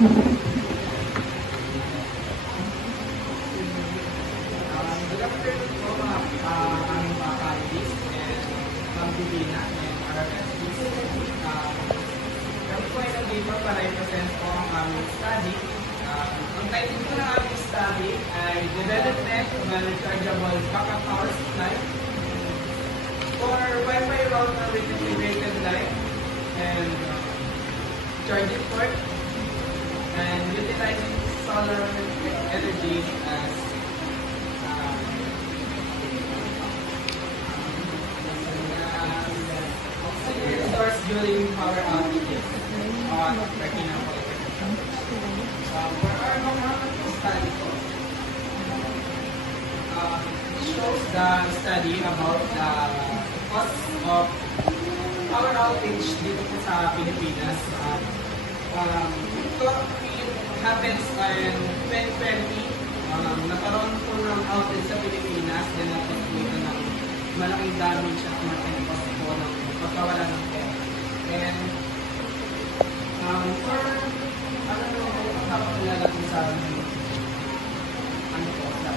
Good afternoon po mga aming mga panelists and Pambibina and RFSPs. Kami po ay nandito para i-present po ang aming study. Ang title po ng aming study ay Development of a Rechargeable Backup Power Supply for Wi-Fi router with integrated light and charging port and utilizing solar energy as source during power outages on Regina Polytechnic. For our mga study po, shows the study about the cost of power outage dito po sa Pilipinas. Ito happens in 2020. Nakaroon po ng outage sa Pilipinas then nagkaroon po ito ng malaking damage at malaking cost po ng pagkawala ng air. And for ano naman po kapakilala po sa ano po sa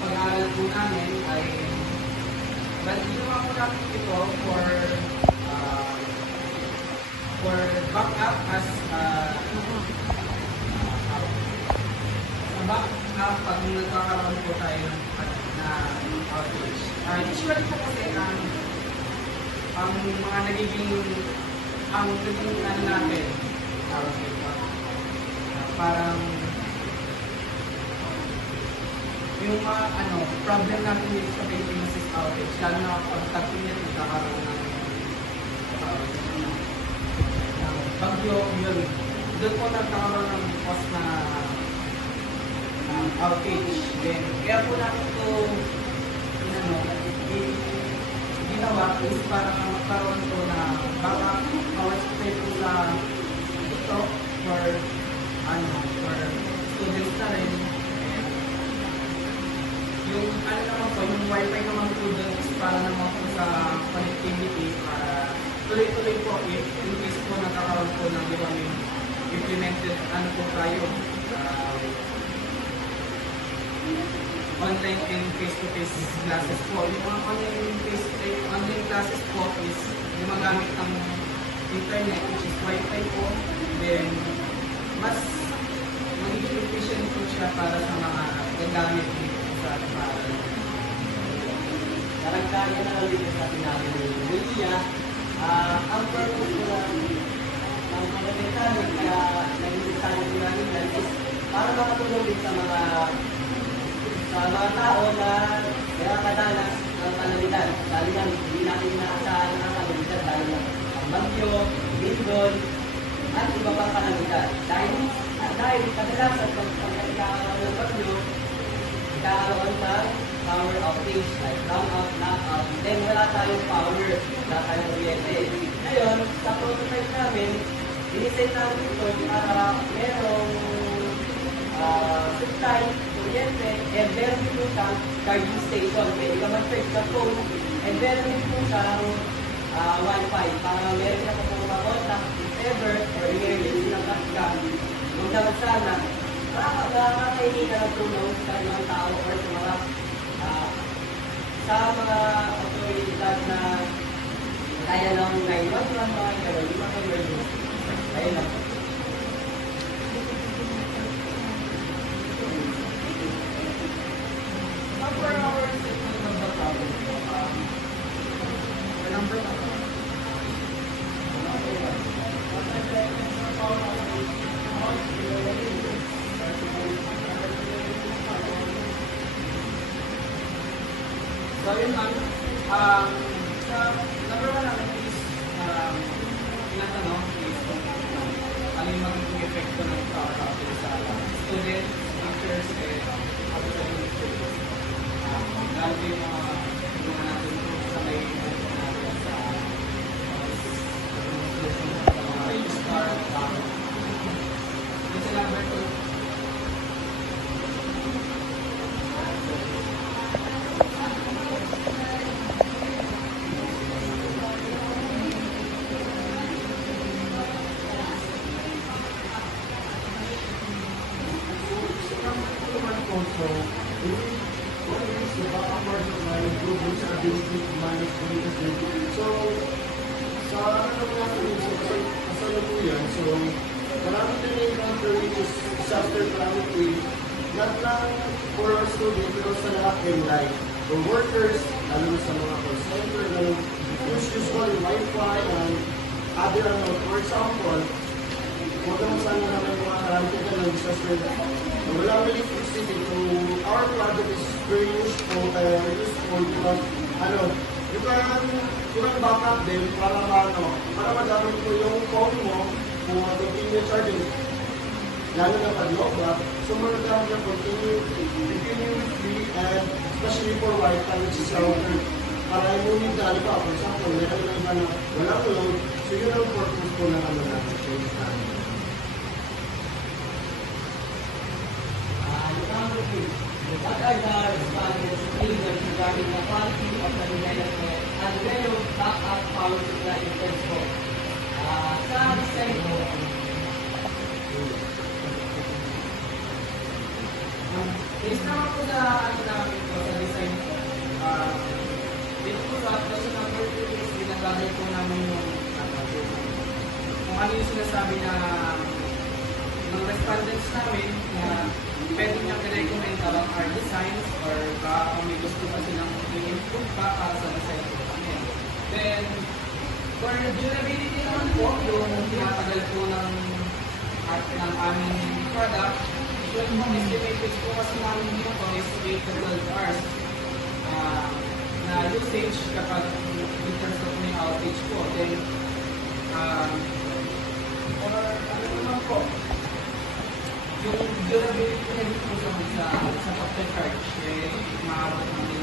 pag-aaral po namin ay ginawa po namin ito for backup as backup pag nagkakaroon po tayo na outage. Usually po kasi ang mga nagiging ano natin parang yung mga problem natin dito sa Pilipinas is outage, lalo na pag tag-init nagkakaroon ng bagyo, yun. Doon po nagkakaroon ng cost na outage. Then, kaya po natin ito ginawa is para magkaroon po na backup power supply po sa ito for students na rin. Yung naman po, yung wifi naman po dun is para naman po sa connectivity para tuloy-tuloy po in case po nagkakaroon po ng implemented po tayo online and face-to-face classes po. Yung mga online classes po is gumagamit ng internet which is wifi po. Then mas magiging efficient po siya para sa mga gagamit dito sa para. Karagdagan na lang dito sa sinabi ni Lucia, ang purpose ko ng mga mechanic kaya nag-design ko namin yan is para makatulong din sa mga tao na kadalas ng kalamidad. Lalo yan, hindi natin inaasahan ang kalamidad dahil ang bagyo, lindol, at iba pang kalamidad. Dahil kadalasan pag nagkakaroon ng bagyo, nagkakaroon ng power outage, like brownout, blackout, then wala tayong power, wala tayong kuryente. Ngayon, sa prototype namin, iniset namin ito para merong supply, kuryente, and meron din po siyang charging station. Pwede ka mag-charge sa phone, and meron din po siyang Wi-Fi para meron ka po makontak, if ever, or emergency ng kasya. Kung dapat sana, makakahingi ka ng tulong sa ibang tao or sa mga otoridad na kaya ng 911, mga gano'n, yung mga emergency. Ayun lang. For our segment of the problem, the number of so yun lang, number one namin is tinatanong is ano yung magiging epekto ng power outage sa students, teachers, and administrators. Lalo yung mga natin sa may natin sa registrar, yun sa number two. naman natin yun. So, kasalukuyan. So, marami din yung encounter which is disaster calamity. Not lang for our students, pero sa lahat in life. For workers, lalo na sa mga call center, lalo use usually Wi-Fi and other, for example, huwag naman sana namin mga karantina ng disaster. Walang electricity. So, our project is very useful because, you can back up din para magamit ko yung phone mo kung continue charging. Lalo na pag low-back, so magagamit na continuously and especially for Wi-Fi which is router. Para yung need na, for example, meron na iba na walang load, so yun ang purpose ko na natin change namin. Number 3. What are the responsibilities regarding the quality of the development and develop backup power supply in terms of sa design po? Based naman po sa namin po sa design po, dito po sa question number 2 is ginagagay po namin yung kung ano yung sinasabi na ng respondents namin na pwede niyang i-recommend about our designs or kung may gusto pa silang i-improve pa para sa design po kami. Then, for durability naman po, yung tinatagal po ng aming product, yung estimated po kasi namin dito is 8 to 12 hours na usage kapag in terms of may outage po. Then, or ano naman po, yung durability na dito po sa pag-charge, maabot namin